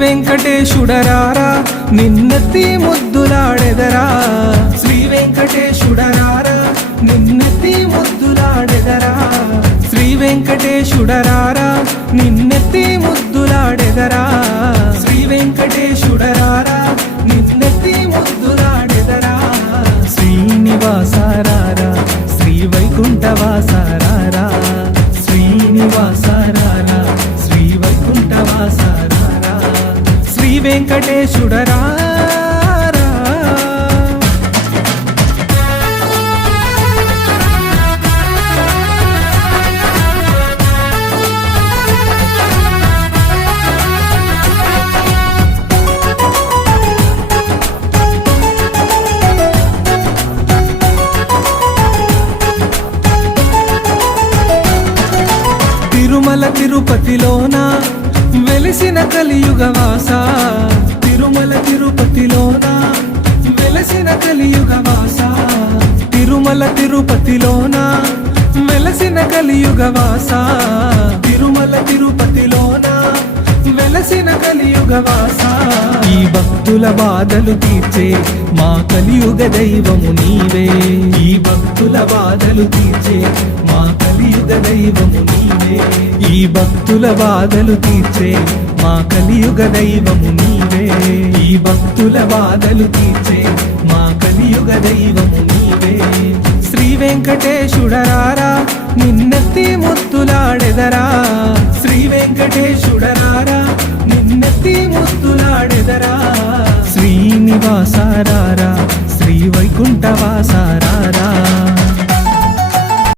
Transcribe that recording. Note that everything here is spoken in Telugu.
వెంకటేశుడరారా నిన్నెత్తి ముద్దులాడెదరా శ్రీ వెంకటేశుడరారా నిన్నెత్తి ముద్దులాడెదరా శ్రీ వెంకటేశుడరారా నిన్నెత్తి ముద్దులాడెదరా శ్రీ వెంకటేశుడరారా నిన్నెత్తి ముద్దులాడెదరా శ్రీనివాసారారా శ్రీ వైకుంఠవాసారారా శ్రీనివాసారారా శ్రీ వైకుంఠవాసారారా శ్రీ వెంకటేశుడరారా తిరుమల తిరుపతిలోన వెలిసిన కలియుగవాస తిరుమల తిరుపతిలోన వెలసిన కలియుగవాస తిరుమల తిరుపతిలోన వెలసిన కలియుగవాస తిరుమల తిరుపతిలోన వెలసిన కలియుగవాస ఈ భక్తుల బాధలు తీర్చే మా కలియుగ దైవము నీవే ఈ భక్తుల బాధలు తీర్చే మా కలియుగ దైవము నీవే ఈ భక్తుల బాధలు తీర్చే మా కలియుగ దైవము నీవే ఈ భక్తుల బాధలు తీర్చే మా కలియుగ దైవము నీవే శ్రీ వెంకటేశుడరారా నిన్నెత్తి ముద్దులాడెదరా శ్రీ వెంకటేశుడరారా నిన్నెత్తి ముద్దులాడెదరా శ్రీనివాసారారా